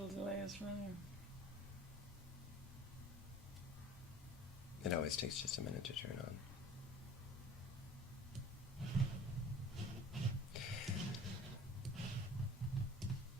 little delay is running. It always takes just a minute to turn on.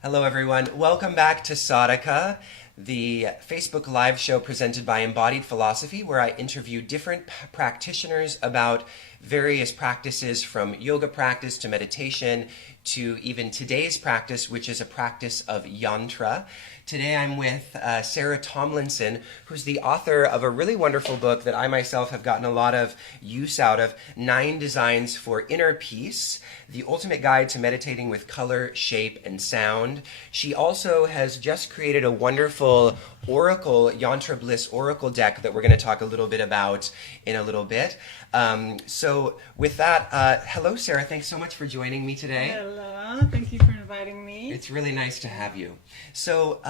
Hello everyone, welcome back to Sadhaka, the Facebook live show presented by Embodied Philosophy, where I interview different practitioners about various practices, from yoga practice to meditation to even today's practice, which is a practice of Yantra. Today I'm with Sarah Tomlinson, who's the author of a really wonderful book that I myself have gotten a lot of use out of, 9 Designs for Inner Peace, the ultimate guide to meditating with color, shape, and sound. She also has just created a wonderful Oracle, Yantra Bliss Oracle deck that we're going to talk a little bit about in a little bit. So with that, hello Sarah, thanks so much for joining me today. Hello, thank you for inviting me. It's really nice to have you. So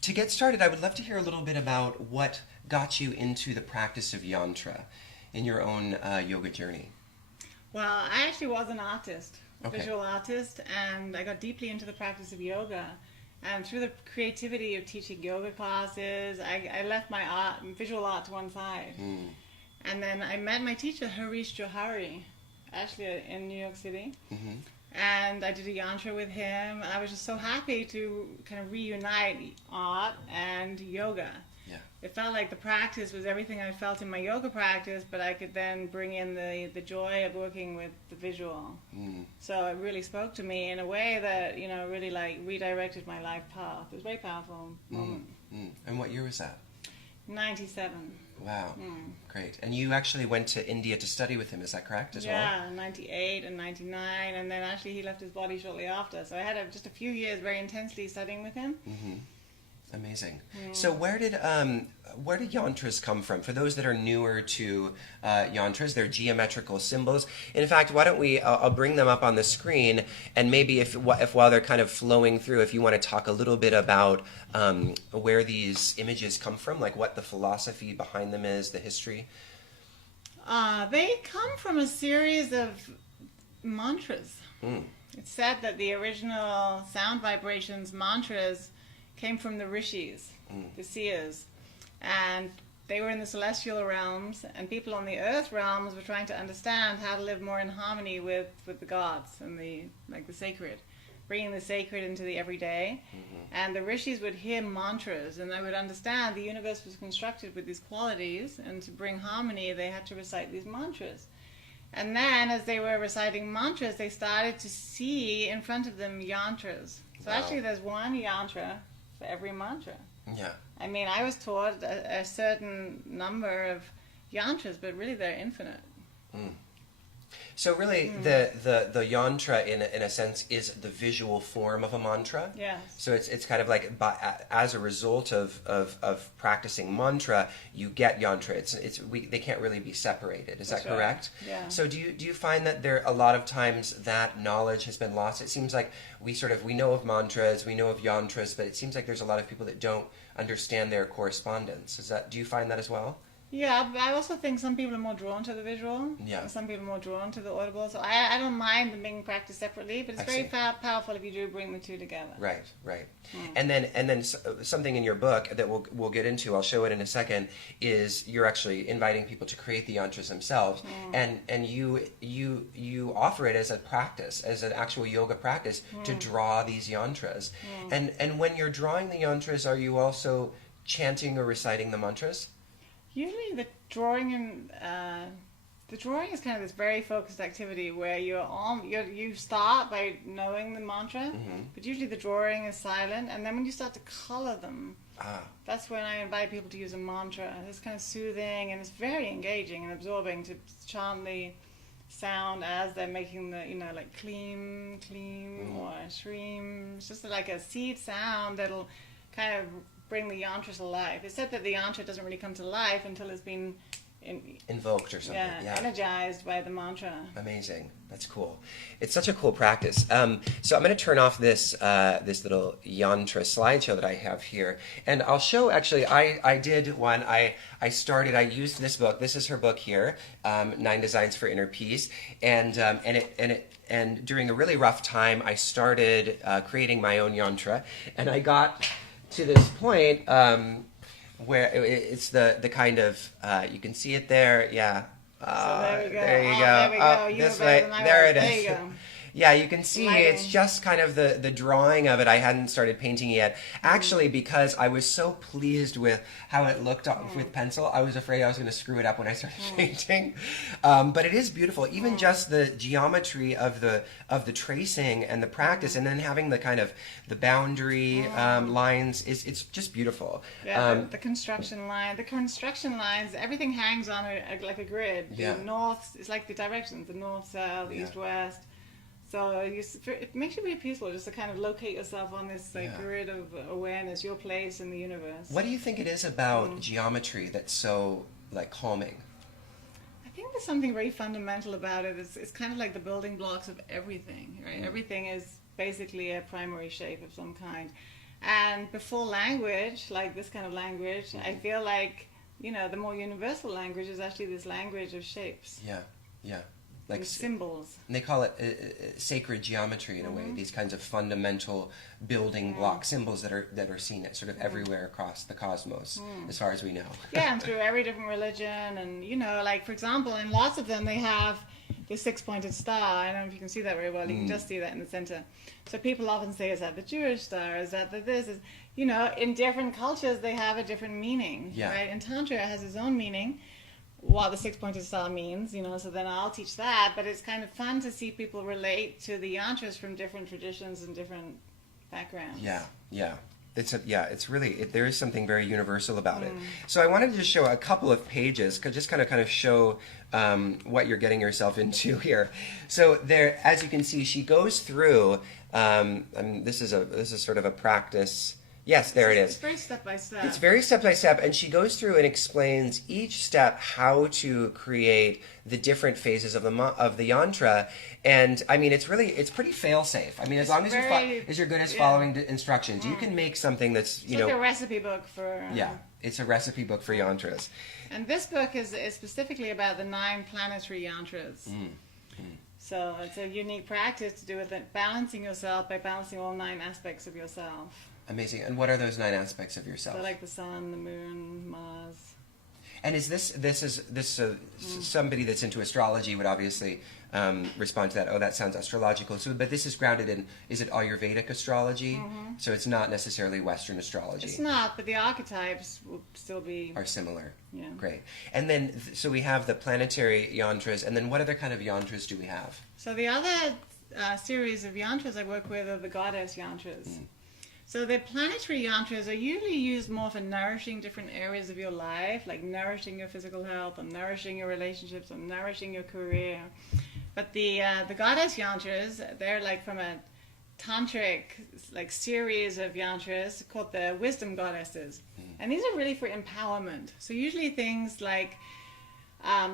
to get started, I would love to hear a little bit about what got you into the practice of Yantra in your own yoga journey. Well, I actually was an artist, Okay. visual artist, and I got deeply into the practice of yoga. And through the creativity of teaching yoga classes, I left my visual art to one side. And then I met my teacher, Harish Johari, actually in New York City. And I did a yantra with him, and I was just so happy to kind of reunite art and yoga. Yeah. It felt like the practice was everything I felt in my yoga practice, but I could then bring in the joy of working with the visual. So it really spoke to me in a way that, you know, really like redirected my life path. It was a very powerful moment. And what year was that? 97. Wow, great. And you actually went to India to study with him, is that correct as well? Yeah, 98 and 99, and then actually he left his body shortly after. So I had just a few years very intensely studying with him. Amazing. So where did yantras come from? For those that are newer to yantras, they're geometrical symbols. In fact, why don't we? I'll bring them up on the screen, and maybe if while they're kind of flowing through, if you want to talk a little bit about where these images come from, like what the philosophy behind them is, the history. They come from a series of mantras. It's said that the original sound vibrations, mantras, came from the rishis, the seers, and they were in the celestial realms, and people on the earth realms were trying to understand how to live more in harmony with the gods and the sacred, bringing the sacred into the everyday. And the rishis would hear mantras, and they would understand the universe was constructed with these qualities, and to bring harmony they had to recite these mantras. And then as they were reciting mantras, they started to see in front of them yantras. So actually there's one yantra for every mantra. Yeah. I mean, I was taught a certain number of yantras, but really they're infinite. So really, the yantra, in a sense, is the visual form of a mantra. Yes. So it's kind of like as a result of practicing mantra, you get yantra. They can't really be separated. Is That's that right. correct? Yeah. So do you find that there a lot of times that knowledge has been lost? It seems like we know of mantras, we know of yantras, but it seems like there's a lot of people that don't understand their correspondence. Do you find that as well? Yeah, but I also think some people are more drawn to the visual. Yeah. And some people are more drawn to the audible. So I don't mind them being practiced separately, but it's very powerful if you do bring the two together. Right. And then something in your book that we'll get into, I'll show it in a second, is you're actually inviting people to create the yantras themselves, and you offer it as a practice, as an actual yoga practice, to draw these yantras. And when you're drawing the yantras, are you also chanting or reciting the mantras? Usually the drawing is kind of this very focused activity where you start by knowing the mantra, but usually the drawing is silent, and then when you start to color them, that's when I invite people to use a mantra. It's kind of soothing, and it's very engaging and absorbing to chant the sound as they're making the, like kleem, kleem, or shreem. It's just like a seed sound that'll kind of bring the yantra to life. It's said that the yantra doesn't really come to life until it's been invoked or something. Yeah, energized by the mantra. Amazing. That's cool. It's such a cool practice. So I'm going to turn off this little yantra slideshow that I have here, and I'll show. Actually, I did one. I used this book. This is her book here, 9 Designs for Inner Peace, and during a really rough time, I started creating my own yantra, and I got to this point where it's the kind of you can see it there. Yeah. So there we go. There you go. There we go. You This were way. better than I There was. it is. There you go. Yeah, you can see Lighting. it's just kind of the drawing of it. I hadn't started painting yet. Actually, because I was so pleased with how it looked with pencil, I was afraid I was going to screw it up when I started painting. But it is beautiful. Even just the geometry of the tracing and the practice, and then having the kind of the boundary lines it's just beautiful. Yeah, the construction line. The construction lines, everything hangs on like a grid. Yeah. The north, it's like the directions, the north, south, east, west. So it makes you very peaceful just to kind of locate yourself on this grid of awareness, your place in the universe. What do you think it is about geometry that's so calming? I think there's something very fundamental about it. It's kind of like the building blocks of everything, right? Everything is basically a primary shape of some kind. And before language, like this kind of language, I feel like, the more universal language is actually this language of shapes. Yeah, yeah. Like symbols. And they call it sacred geometry in a way. These kinds of fundamental building block symbols that are seen sort of everywhere across the cosmos, as far as we know. Yeah, and through every different religion, and like for example, in lots of them they have the six-pointed star. I don't know if you can see that very well. You can just see that in the center. So people often say, "Is that the Jewish star? Is that this?" Is in different cultures they have a different meaning. Yeah. Right? And Tantra has its own meaning. What the six-pointed star means, so then I'll teach that, but it's kind of fun to see people relate to the yantras from different traditions and different backgrounds. Yeah, yeah. It's really, there is something very universal about it. So I wanted to just show a couple of pages, just kind of show what you're getting yourself into here. So there, as you can see, she goes through, this is sort of a practice. Yes, there it is. It's very step by step. It's very step by step, and she goes through and explains each step how to create the different phases of the yantra. And I mean, it's pretty fail safe. I mean, as long as you're good at following the instructions, you can make something that's it's like a recipe book for. Yeah, it's a recipe book for yantras. And this book is specifically about the 9 planetary yantras. So it's a unique practice to do with it, balancing yourself by balancing all 9 aspects of yourself. Amazing. And what are those 9 aspects of yourself? So like the sun, the moon, Mars. And is this somebody that's into astrology would obviously respond to that? Oh, that sounds astrological. So, but this is grounded in, is it Ayurvedic astrology? So it's not necessarily Western astrology. It's not, but the archetypes will still are similar. Yeah. Great. And then so we have the planetary yantras, and then what other kind of yantras do we have? So the other series of yantras I work with are the goddess yantras. So the planetary yantras are usually used more for nourishing different areas of your life, like nourishing your physical health, or nourishing your relationships, or nourishing your career. But the goddess yantras, they're like from a tantric series of yantras called the wisdom goddesses. And these are really for empowerment. So usually things like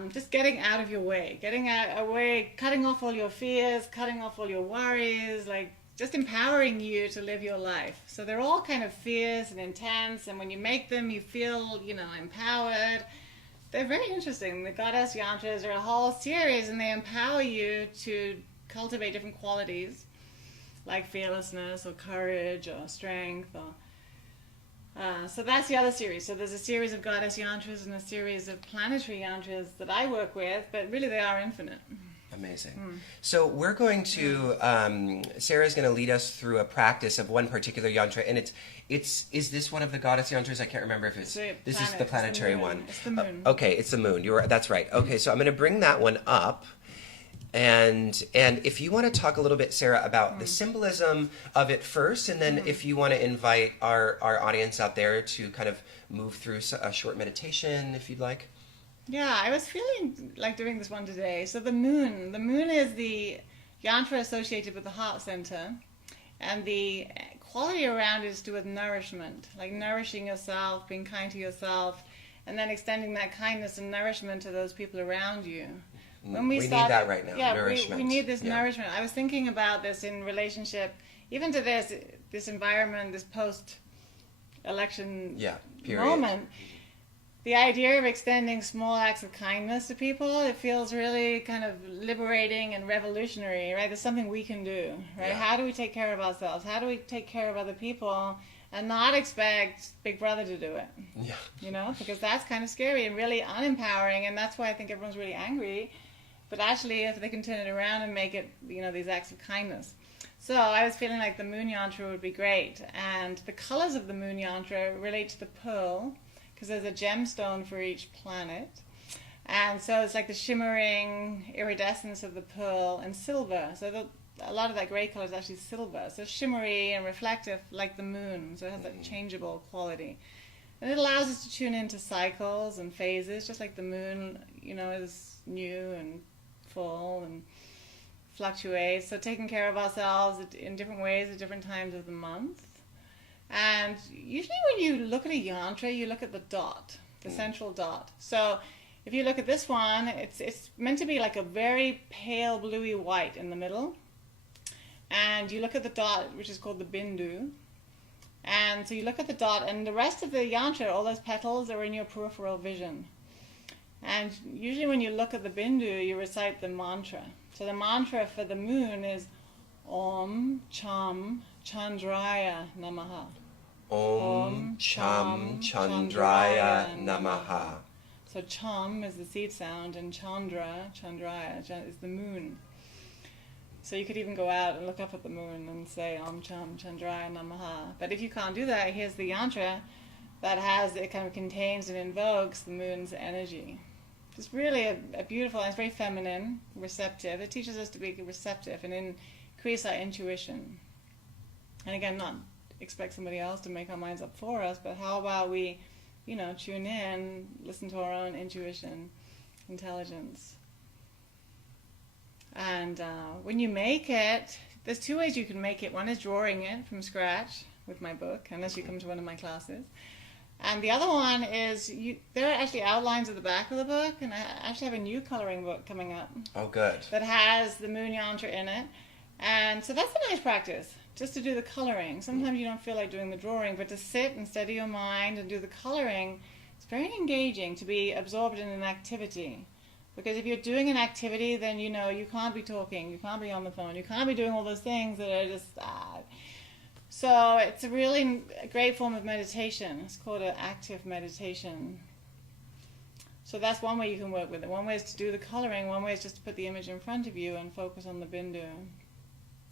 just getting out of your way, cutting off all your fears, cutting off all your worries, just empowering you to live your life. So they're all kind of fierce and intense, and when you make them, you feel, empowered. They're very interesting. The goddess yantras are a whole series, and they empower you to cultivate different qualities, like fearlessness, or courage, or strength, so that's the other series. So there's a series of goddess yantras and a series of planetary yantras that I work with, but really they are infinite. Amazing. So we're going to, Sarah's going to lead us through a practice of one particular yantra, and is this one of the goddess yantras? I can't remember if this is the planetary one. It's the moon. Okay, it's the moon. That's right. Okay, so I'm going to bring that one up, and if you want to talk a little bit, Sarah, about the symbolism of it first, and then if you want to invite our audience out there to kind of move through a short meditation, if you'd like. Yeah, I was feeling like doing this one today. So the moon is the yantra associated with the heart center, and the quality around it is to do with nourishment, like nourishing yourself, being kind to yourself, and then extending that kindness and nourishment to those people around you. When we need that right now. Yeah, nourishment. We need this nourishment. I was thinking about this in relationship, even to this environment, this post-election moment. The idea of extending small acts of kindness to people, it feels really kind of liberating and revolutionary, right? There's something we can do, right? Yeah. How do we take care of ourselves? How do we take care of other people? and not expect Big Brother to do it. Yeah. You know, because that's kind of scary and really unempowering, and that's why I think everyone's really angry. But actually, if they can turn it around and make it, you know, these acts of kindness. So I was feeling like the moon yantra would be great. And the colors of the moon yantra relate to the pearl, because there's a gemstone for each planet. And so it's like the shimmering iridescence of the pearl and silver. So a lot of that gray color is actually silver. So shimmery and reflective like the moon. So it has that changeable quality. And it allows us to tune into cycles and phases, just like the moon, you know, is new and full and fluctuates. So taking care of ourselves in different ways at different times of the month. And usually when you look at a yantra, you look at the dot, the central dot. So if you look at this one, it's meant to be like a very pale bluey white in the middle. And you look at the dot, which is called the bindu. And so you look at the dot, and the rest of the yantra, all those petals, are in your peripheral vision. And usually when you look at the bindu, you recite the mantra. So the mantra for the moon is Om Cham Chandraya Namaha. Om Cham Chandraya Namaha. So Cham is the seed sound, and Chandraya is the moon. So you could even go out and look up at the moon and say Om Cham Chandraya Namaha. But if you can't do that, here's the yantra it kind of contains and invokes the moon's energy. It's really a beautiful, and it's very feminine, receptive. It teaches us to be receptive and increase our intuition. And again, not expect somebody else to make our minds up for us, but how about we, you know, tune in, listen to our own intuition, intelligence. And when you make it, there's two ways you can make it. One is drawing it from scratch with my book, unless you come to one of my classes. And the other one is, there are actually outlines at the back of the book, and I actually have a new coloring book coming up. Oh, good. That has the moon yantra in it. And so that's a nice practice, just to do the coloring. Sometimes you don't feel like doing the drawing, but to sit and steady your mind and do the coloring, it's very engaging to be absorbed in an activity. Because if you're doing an activity, then you know you can't be talking, you can't be on the phone, you can't be doing all those things that are just... So it's a really great form of meditation. It's called an active meditation. So that's one way you can work with it. One way is to do the coloring. One way is just to put the image in front of you and focus on the bindu.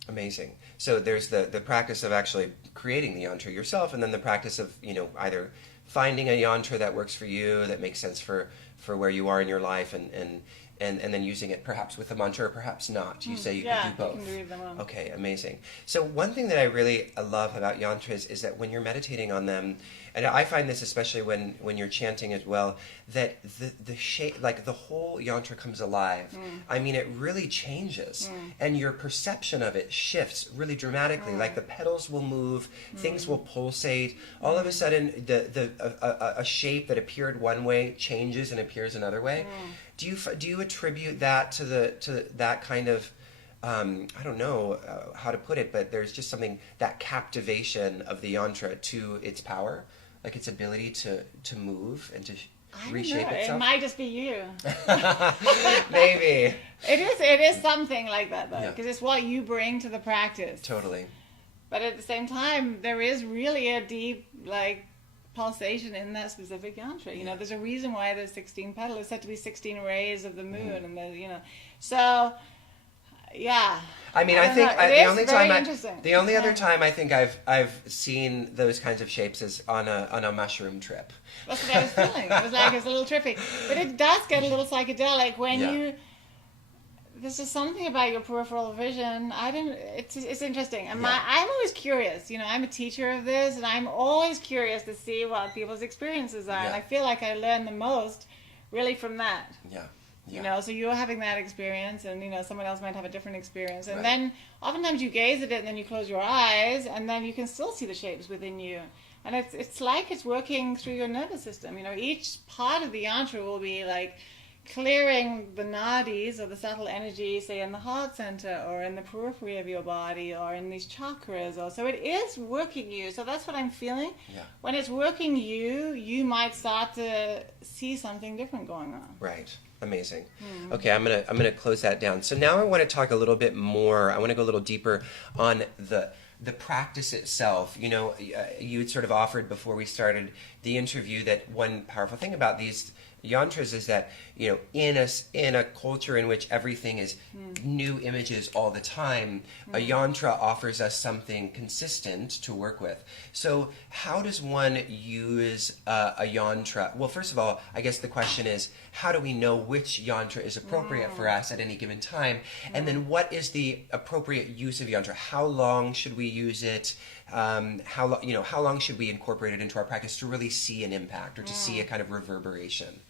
Amazing. So there's the practice of actually creating the yantra yourself, and then the practice of, you know, either finding a yantra that works for you, that makes sense for where you are in your life, and then using it perhaps with a mantra or perhaps not. You say you can do both. You can read them on. Okay, amazing. So one thing that I really love about yantras is that when you're meditating on them, and I find this especially when you're chanting as well, that the shape, like the whole yantra comes alive. I mean, it really changes, and your perception of it shifts really dramatically. Like the petals will move, things will pulsate. All of a sudden, a shape that appeared one way changes and appears another way. Do you attribute that to that kind of I don't know how to put it, but there's just something, that captivation of the yantra to its power, like its ability to move and to reshape itself? It might just be you. Maybe. It is something like that, though, because it's what you bring to the practice. Totally. But at the same time, there is really a deep, like, pulsation in that specific yantra. You know, there's a reason why there's 16 petals. It's said to be 16 rays of the moon, and you know, so yeah. I mean, I think the only other time I think I've seen those kinds of shapes is on a mushroom trip. That's what I was feeling. It was like it's a little trippy, but it does get a little psychedelic when you. There's just something about your peripheral vision. It's interesting. And I'm always curious. You know, I'm a teacher of this, and I'm always curious to see what people's experiences are. And I feel like I learn the most really from that. Yeah. You know, so you're having that experience, and, you know, someone else might have a different experience. And then oftentimes you gaze at it, and then you close your eyes, and then you can still see the shapes within you. And it's like it's working through your nervous system. You know, each part of the yantra will be like clearing the nadis, or the subtle energy, say in the heart center or in the periphery of your body or in these chakras. So it is working you. So that's what I'm feeling. When it's working you might start to see something different going on. Right. Amazing. Okay, I'm gonna close that down. So now I want to talk a little bit more. I want to go a little deeper on the practice itself. You know, you had sort of offered before we started the interview that one powerful thing about these yantras is that, you know, in a culture in which everything is new images all the time, a yantra offers us something consistent to work with. So how does one use a yantra? Well, first of all, I guess the question is, how do we know which yantra is appropriate for us at any given time? And then what is the appropriate use of yantra? How long should we use it? How long should we incorporate it into our practice to really see an impact or to see a kind of reverberation?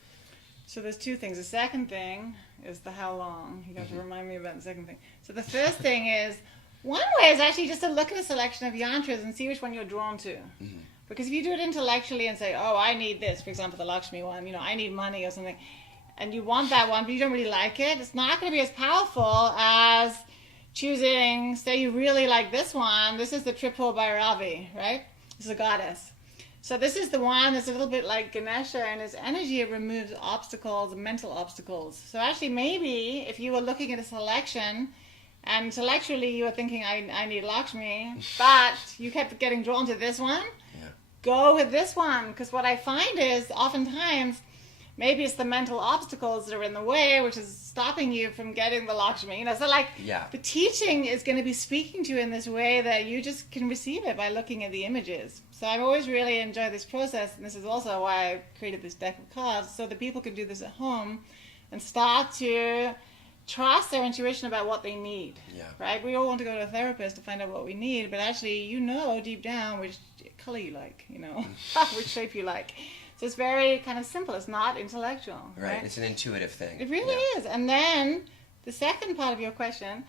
So there's two things. The second thing is the how long. You have to remind me about the second thing. So the first thing is, one way is actually just to look at a selection of yantras and see which one you're drawn to. Because if you do it intellectually and say, oh, I need this, for example, the Lakshmi one, you know, I need money or something, and you want that one, but you don't really like it, it's not going to be as powerful as choosing, say you really like this one. This is the Tripur Bhairavi, right? This is a goddess. So this is the one that's a little bit like Ganesha, and his energy, it removes obstacles, mental obstacles. So actually maybe if you were looking at a selection and intellectually you were thinking, I need Lakshmi, but you kept getting drawn to this one, go with this one. Because what I find is oftentimes maybe it's the mental obstacles that are in the way, which is stopping you from getting the Lakshmi. You know, so like the teaching is going to be speaking to you in this way that you just can receive it by looking at the images. So I've always really enjoyed this process, and this is also why I created this deck of cards, so that people can do this at home and start to trust their intuition about what they need. Right? We all want to go to a therapist to find out what we need, but actually you know deep down which color you like, you know, which shape you like. So it's very kind of simple. It's not intellectual. Right? It's an intuitive thing. It really is. And then the second part of your question,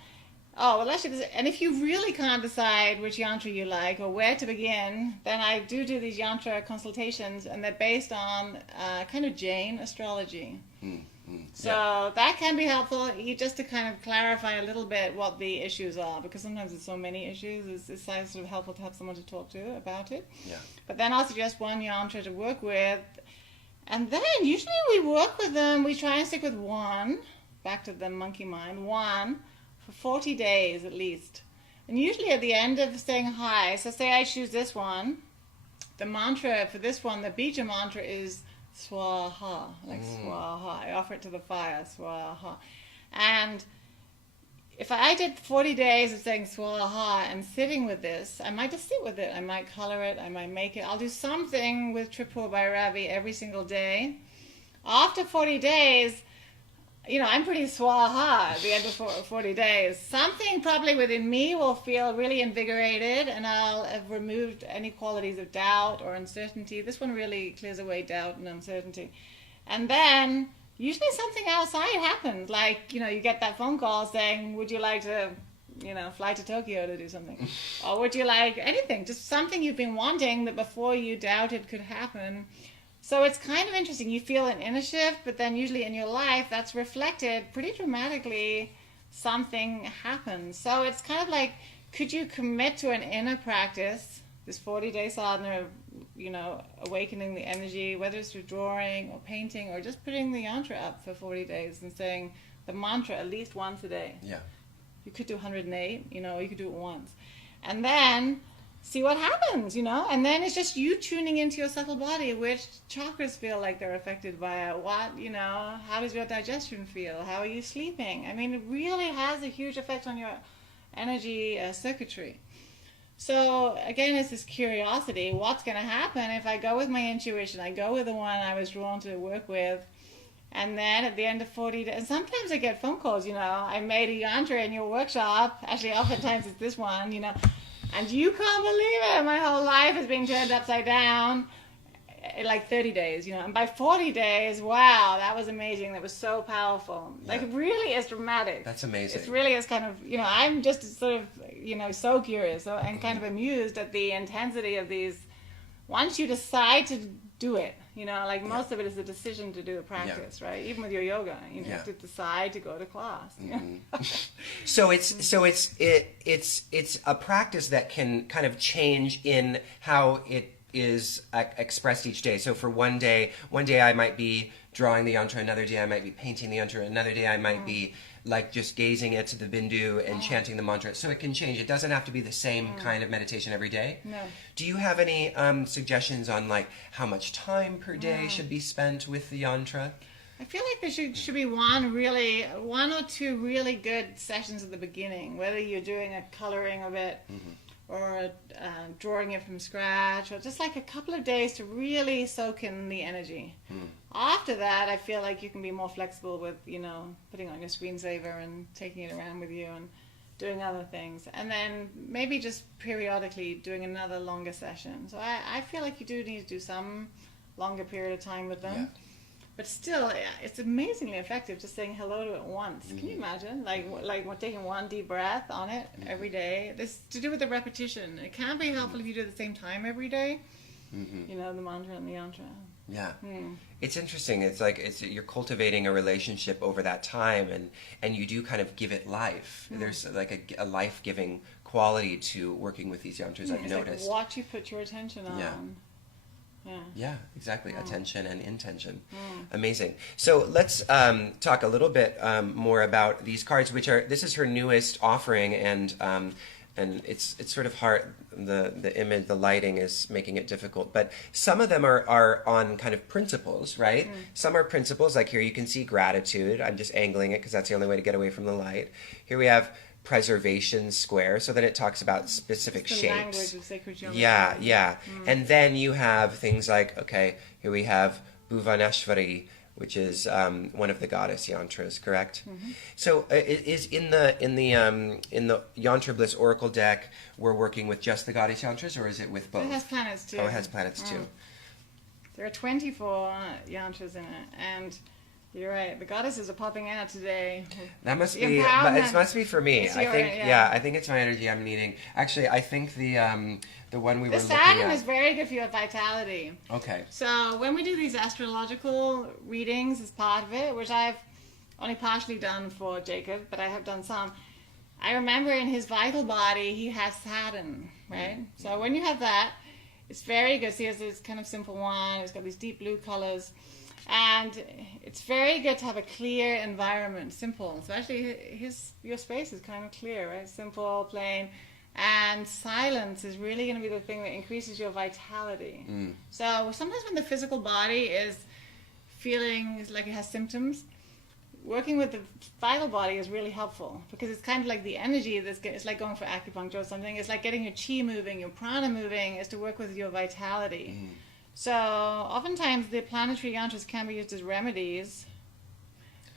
and if you really can't decide which yantra you like or where to begin, then I do these yantra consultations, and they're based on kind of Jain astrology. So that can be helpful, just to kind of clarify a little bit what the issues are, because sometimes there's so many issues. It's sort of helpful to have someone to talk to about it. But then I'll suggest one yantra to work with, and then usually we work with them. We try and stick with one, back to the monkey mind, one for 40 days at least. And usually at the end of saying hi, so say I choose this one, the mantra for this one, the bija mantra is Swaha, like Swaha. I offer it to the fire, Swaha. And if I did 40 days of saying Swaha and sitting with this, I might just sit with it. I might color it. I might make it. I'll do something with Tripur Bhairavi every single day. After 40 days, you know, I'm pretty Swaha at the end of 40 days. Something probably within me will feel really invigorated, and I'll have removed any qualities of doubt or uncertainty. This one really clears away doubt and uncertainty. And then usually something outside happens, like, you know, you get that phone call saying, would you like to, you know, fly to Tokyo to do something? Or would you like anything? Just something you've been wanting that before you doubted could happen. So it's kind of interesting. You feel an inner shift, but then usually in your life that's reflected pretty dramatically. Something happens. So it's kind of like, could you commit to an inner practice, this 40-day sadhana of, you know, awakening the energy, whether it's through drawing or painting or just putting the yantra up for 40 days and saying the mantra at least once a day. You could do 108, you know, you could do it once. And then see what happens, you know, and then it's just you tuning into your subtle body, which chakras feel like they're affected by it, what, you know, how does your digestion feel, how are you sleeping? I mean, it really has a huge effect on your energy circuitry. So again, it's this curiosity, what's going to happen if I go with my intuition, I go with the one I was drawn to work with, and then at the end of 40 days, and sometimes I get phone calls, you know, I made a yantra in your workshop, actually oftentimes it's this one, you know, and you can't believe it. My whole life is being turned upside down in like 30 days, you know. And by 40 days, wow, that was amazing. That was so powerful. Like, it really is dramatic. That's amazing. It really is kind of, you know, I'm just sort of, you know, so curious and kind of amused at the intensity of these. Once you decide to do it, you know, like most of it is a decision to do a practice, right? Even with your yoga, you know, you have to decide to go to class. So it's a practice that can kind of change in how it is expressed each day. So for one day I might be drawing the yantra, another day I might be painting the yantra, another day I might be like just gazing at the bindu and chanting the mantra. So it can change. It doesn't have to be the same kind of meditation every day. No. Do you have any suggestions on like how much time per day should be spent with the yantra? I feel like there should be one or two really good sessions at the beginning, whether you're doing a coloring of it or drawing it from scratch, or just like a couple of days to really soak in the energy. After that, I feel like you can be more flexible with, putting on your screensaver and taking it around with you and doing other things. And then maybe just periodically doing another longer session. So I feel like you do need to do some longer period of time with them. Yeah. But still, it's amazingly effective just saying hello to it once. Can you imagine? Like taking one deep breath on it every day. This to do with the repetition. It can be helpful if you do it at the same time every day. The mantra and the yantra. Yeah. It's interesting. It's like you're cultivating a relationship over that time, and you do kind of give it life. There's like a life-giving quality to working with these yantras, I've noticed. Like what you put your attention on. Yeah, exactly. Attention and intention. Amazing. So let's talk a little bit more about these cards, this is her newest offering, and it's sort of hard. The image, the lighting is making it difficult, but some of them are on kind of principles, right? Some are principles, like here you can see gratitude. I'm just angling it because that's the only way to get away from the light. Here we have preservation square, so then it talks about specific shapes. Language of sacred geometry. Yeah. And then you have things like, okay, here we have Bhuvaneshwari, which is one of the goddess yantras, correct? So is in the Yantra Bliss Oracle deck, we're working with just the goddess yantras, or is it with both? It has planets too. Oh, it has planets too. There are 24 yantras in it, and you're right. The goddesses are popping out today. That must be, but it must be for me. It's I think, I think it's my energy I'm needing. Actually, I think the one we were looking at. The Saturn is very good for your vitality. Okay. So when we do these astrological readings as part of it, which I've only partially done for Jacob, but I have done some. I remember in his vital body he has Saturn, right? So when you have that, it's very good. So he has this kind of simple one. It's got these deep blue colors. And it's very good to have a clear environment, simple. Especially your space is kind of clear, right? Simple, plain. And silence is really going to be the thing that increases your vitality. So sometimes when the physical body is feeling like it has symptoms, working with the vital body is really helpful, because it's kind of like the energy it's like going for acupuncture or something. It's like getting your chi moving, your prana moving, is to work with your vitality. So oftentimes the planetary yantras can be used as remedies.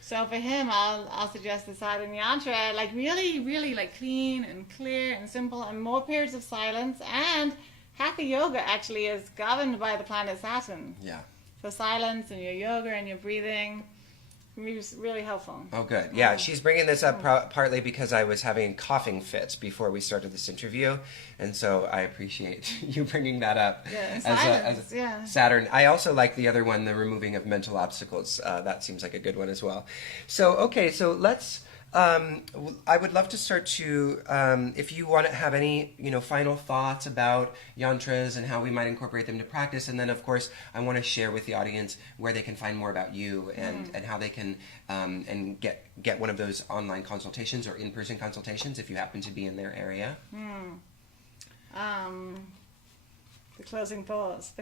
So for him, I'll suggest the Saturn yantra, like really, really like clean and clear and simple, and more periods of silence. And hatha yoga actually is governed by the planet Saturn. Yeah. So silence and your yoga and your breathing is really helpful. Oh, good. Yeah, she's bringing this up partly because I was having coughing fits before we started this interview, and so I appreciate you bringing that up. Yeah, as Saturn. I also like the other one, the removing of mental obstacles. That seems like a good one as well. So, okay, so let's... I would love to start to, if you want to have any, final thoughts about yantras and how we might incorporate them to practice, and then of course I want to share with the audience where they can find more about you and how they can and get one of those online consultations or in-person consultations if you happen to be in their area. The closing thoughts.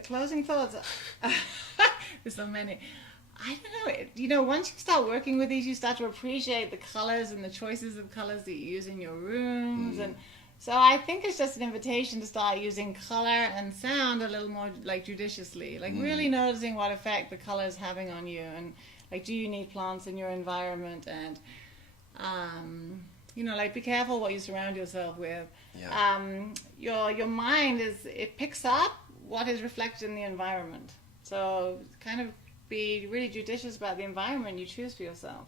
There's so many. I don't know. Once you start working with these, you start to appreciate the colors and the choices of colors that you use in your rooms. And so I think it's just an invitation to start using color and sound a little more like judiciously, like really noticing what effect the color is having on you, and like, do you need plants in your environment, and like, be careful what you surround yourself with. Your mind it picks up what is reflected in the environment. So kind of be really judicious about the environment you choose for yourself.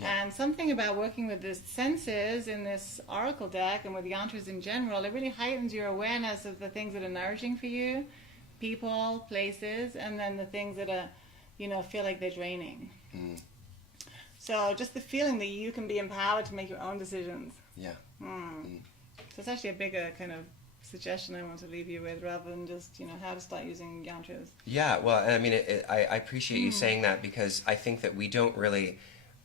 And something about working with the senses in this oracle deck and with yantras in general, it really heightens your awareness of the things that are nourishing for you, people, places, and then the things that are, feel like they're draining. So just the feeling that you can be empowered to make your own decisions. So it's actually a bigger kind of suggestion I want to leave you with, rather than just, how to start using yantras. Yeah, well, I mean, I appreciate you saying that, because I think that we don't really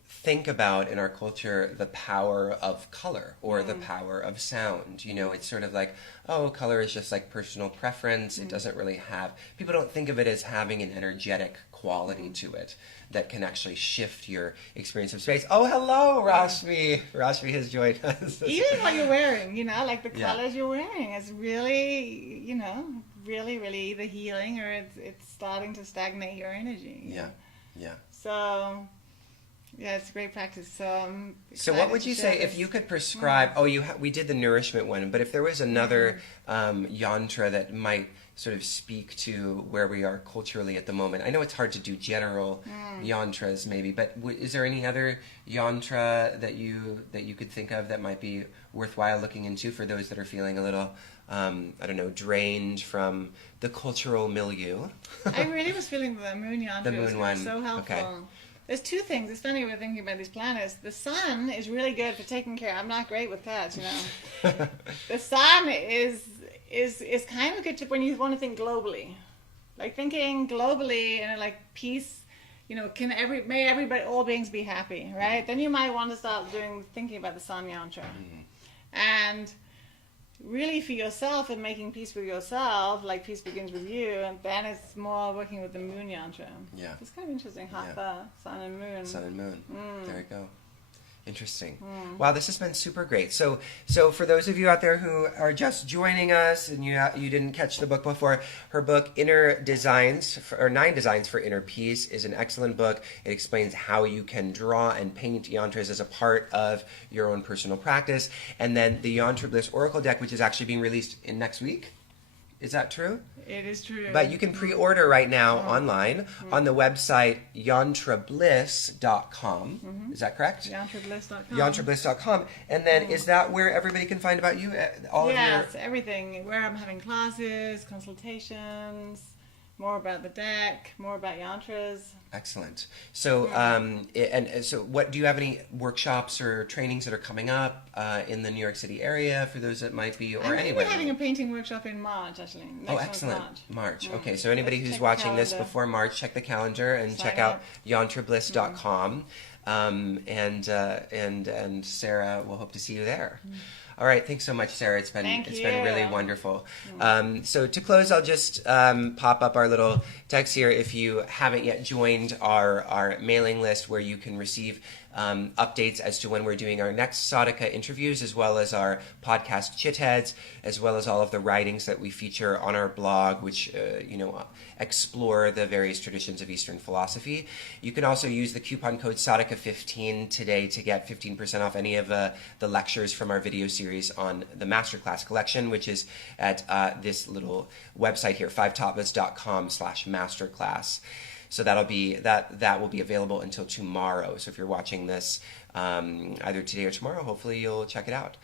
think about in our culture the power of color or the power of sound. It's sort of like, oh, color is just like personal preference. It doesn't really have, people don't think of it as having an energetic quality to it that can actually shift your experience of space. Oh, hello, Rashmi. Rashmi has joined us. Even what you're wearing, like the colors you're wearing is really, really, really either healing or it's starting to stagnate your energy. Yeah. So, yeah, it's a great practice. So what would you say if you could prescribe, we did the nourishment one, but if there was another yantra that might sort of speak to where we are culturally at the moment. I know it's hard to do general yantras maybe, but is there any other yantra that you could think of that might be worthwhile looking into for those that are feeling a little, drained from the cultural milieu? I really was feeling the moon yantra. The moon one. So helpful. Okay. There's two things. It's funny we're thinking about these planets. The sun is really good for taking care. I'm not great with cats, The sun is kind of good when you want to think globally, like thinking globally and like peace. May everybody, all beings, be happy, right? Then you might want to start thinking about the sun yantra, and really for yourself and making peace with yourself, like peace begins with you, and then it's more working with the moon yantra. Yeah, it's kind of interesting. Hatha, sun and moon. Sun and moon. There you go. Interesting. Wow, this has been super great. So for those of you out there who are just joining us and you didn't catch the book before, her book Nine Designs for Inner Peace is an excellent book. It explains how you can draw and paint yantras as a part of your own personal practice. And then the Yantra Bliss Oracle deck, which is actually being released in next week. Is that true? It is true. But you can pre-order right now online on the website yantrabliss.com. Is that correct? Yantrabliss.com. Yantrabliss.com. And then is that where everybody can find about you? It's everything. Where I'm having classes, consultations, more about the deck, more about yantras. Excellent. So, so what do you have any workshops or trainings that are coming up in the New York City area for those that might be, or anywhere? We're having a painting workshop in March, actually. Excellent. March. Okay, so anybody who's watching this before March, check the calendar and check out yantrabliss.com. And Sarah, we'll hope to see you there. All right, thanks so much, Sarah. It's been really wonderful. So to close, I'll just pop up our little text here. If you haven't yet joined our mailing list, where you can receive updates as to when we're doing our next Sadhaka interviews, as well as our podcast Chitheads, as well as all of the writings that we feature on our blog, which explore the various traditions of Eastern philosophy. You can also use the coupon code Sadhaka15 today to get 15% off any of the lectures from our video series on the Masterclass collection, which is at this little website here, fivetablets.com/masterclass. So that will be available until tomorrow. So if you're watching this either today or tomorrow, hopefully you'll check it out.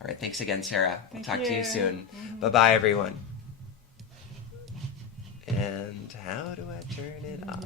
All right, thanks again, Sarah. We'll talk to you soon. Bye-bye, everyone. And how do I turn it off?